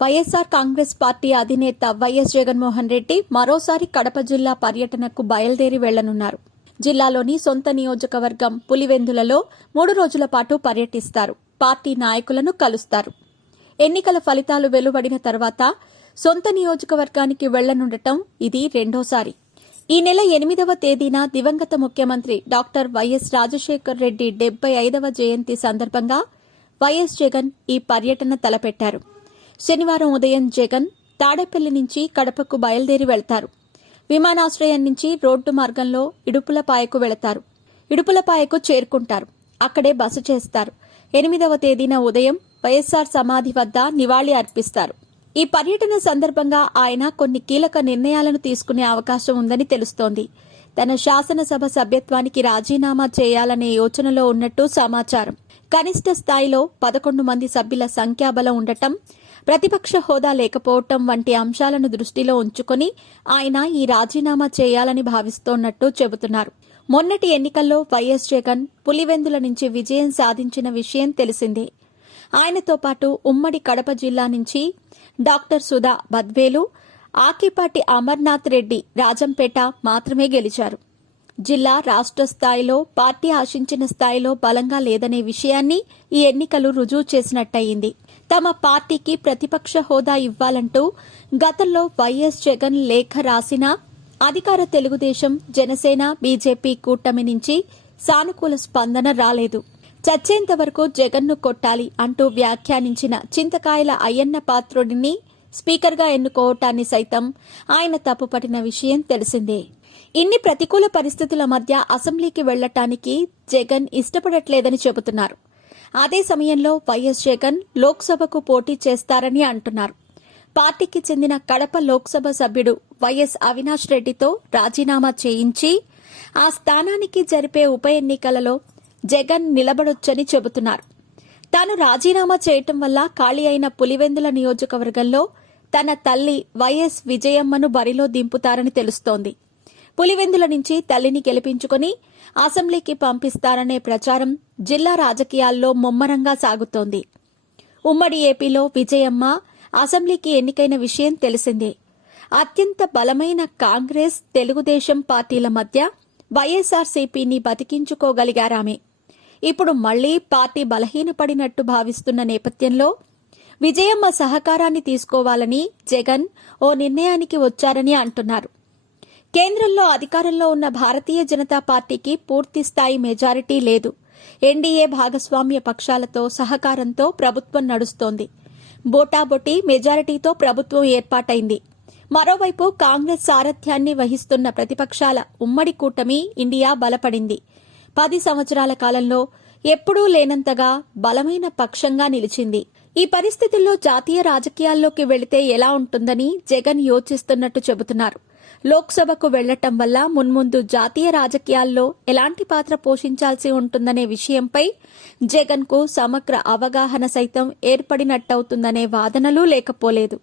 YSR Congress party అధినేత YS Jaganmohan Reddy మరోసారి కడప జిల్లా పర్యటనకు బయలుదేరి వెళ్లనున్నారు. జిల్లాలోని సొంత నియోజకవర్గం పులివెందులలో 3 రోజుల పాటు పర్యటిస్తారు. పార్టీ నాయకులను కలుస్తారు. ఎన్నికల ఫలితాలు వెలువడిన తర్వాత సొంత నియోజకవర్గానికి వెళ్లనుండటం ఇది రెండోసారి. ఈ నెల 8వ తేదీన దివంగత ముఖ్యమంత్రి డాక్టర్ వైఎస్ రాజశేఖర్ రెడ్డి 75వ జయంతి సందర్భంగా వైఎస్ జగన్ ఈ పర్యటన తలపెట్టారు. శనివారం ఉదయం జగన్ తాడేపల్లి నుంచి కడపకు బయలుదేరి వెళ్తారు. విమానాశ్రయం నుంచి రోడ్డు మార్గంలో ఇడుపులపాయకు వెళతారు. ఇడుపులపాయకు చేరుకుంటారు. అక్కడే బస చేస్తారు. 8వ తేదీన ఉదయం వైఎస్ఆర్ సమాధి వద్ద నివాళి అర్పిస్తారు. ఈ పర్యటన సందర్భంగా ఆయన కొన్ని కీలక నిర్ణయాలను తీసుకునే అవకాశం ఉందని తెలుస్తోంది. తన శాసనసభ సభ్యత్వానికి రాజీనామా చేయాలనే యోచనలో ఉన్నట్టు సమాచారం. కనిష్ట స్థాయిలో 11 మంది సభ్యుల సంఖ్యాబలం ఉండటం, ప్రతిపక్ష హోదా లేకపోవటం వంటి అంశాలను దృష్టిలో ఉంచుకుని ఆయన ఈ రాజీనామా చేయాలని భావిస్తోన్నట్టు చెబుతున్నారు. మొన్నటి ఎన్నికల్లో వైఎస్ జగన్ పులివెందుల నుంచి విజయం సాధించిన విషయం తెలిసిందే. ఆయనతో పాటు ఉమ్మడి కడప జిల్లా నుంచి డాక్టర్ సుధా బద్వేలు, ఆకిపాటి అమర్నాథ్ రెడ్డి రాజంపేట మాత్రమే గెలిచారు. జిల్లా రాష్ట్ర స్థాయిలో పార్టీ ఆశించిన స్థాయిలో బలంగా లేదనే విషయాన్ని ఈ ఎన్నికలు రుజువు చేసినట్టయింది. తమ పార్టీకి ప్రతిపక్ష హోదా ఇవ్వాలంటూ గతంలో వైఎస్ జగన్ లేఖ రాసినా అధికార తెలుగుదేశం, జనసేన, బీజేపీ కూటమి నుంచి సానుకూల స్పందన రాలేదు. చచ్చేంత వరకు జగన్ను కొట్టాలి అంటూ వ్యాఖ్యానించిన చింతకాయల అయ్యన్న పాత్రుడిని స్పీకర్గా ఎన్నుకోవటాన్ని సైతం ఆయన తప్పుపట్టిన విషయం తెలిసిందే. ఇన్ని ప్రతికూల పరిస్థితుల మధ్య అసెంబ్లీకి వెళ్లటానికి జగన్ ఇష్టపడట్లేదని చెబుతున్నారు. అదే సమయంలో వైఎస్ జగన్ లోక్సభకు పోటీ చేస్తారని అంటున్నారు. పార్టీకి చెందిన కడప లోక్సభ సభ్యుడు వైఎస్ అవినాష్ రెడ్డితో రాజీనామా చేయించి ఆ స్థానానికి జరిపే ఉప ఎన్నికలలో జగన్ నిలబడొచ్చని చెబుతున్నారు. తాను రాజీనామా చేయటం వల్ల ఖాళీ అయిన పులివెందుల నియోజకవర్గంలో తన తల్లి వైఎస్ విజయమ్మను బరిలో దింపుతారని తెలుస్తోంది. పులివెందుల నుంచి తల్లిని గెలిపించుకుని అసెంబ్లీకి పంపిస్తారనే ప్రచారం జిల్లా రాజకీయాల్లో ముమ్మరంగా సాగుతోంది. ఉమ్మడి ఏపీలో విజయమ్మ అసెంబ్లీకి ఎన్నికైన విషయం తెలిసిందే. అత్యంత బలమైన కాంగ్రెస్, తెలుగుదేశం పార్టీల మధ్య వైఎస్ఆర్సీపీని బతికించుకోగలిగారామె. ఇప్పుడు మళ్లీ పార్టీ బలహీనపడినట్టు భావిస్తున్న నేపథ్యంలో విజయమ్మ సహకారాన్ని తీసుకోవాలని జగన్ ఓ నిర్ణయానికి వచ్చారని అంటున్నారు. కేంద్రంలో అధికారంలో ఉన్న భారతీయ జనతా పార్టీకి పూర్తిస్థాయి మెజారిటీ లేదు. ఎన్డీఏ భాగస్వామ్య పక్షాలతో సహకారంతో ప్రభుత్వం నడుస్తోంది. బోటాబొటి మెజారిటీతో ప్రభుత్వం ఏర్పాటైంది. మరోవైపు కాంగ్రెస్ సారథ్యాన్ని వహిస్తున్న ప్రతిపక్షాల ఉమ్మడి కూటమి ఇండియా బలపడింది. 10 సంవత్సరాల కాలంలో ఎప్పుడూ లేనంతగా బలమైన పక్షంగా నిలిచింది. ఈ పరిస్థితుల్లో జాతీయ రాజకీయాల్లోకి వెళితే ఎలా ఉంటుందని జగన్ యోచిస్తున్నట్టు చెబుతున్నారు. లోక్సభకు వెళ్లటం వల్ల మున్ముందు జాతీయ రాజకీయాల్లో ఎలాంటి పాత్ర పోషించాల్సి ఉంటుందనే విషయంపై జగన్కు సమగ్ర అవగాహన సైతం ఏర్పడినట్టవుతుందనే వాదనలు లేకపోలేదు.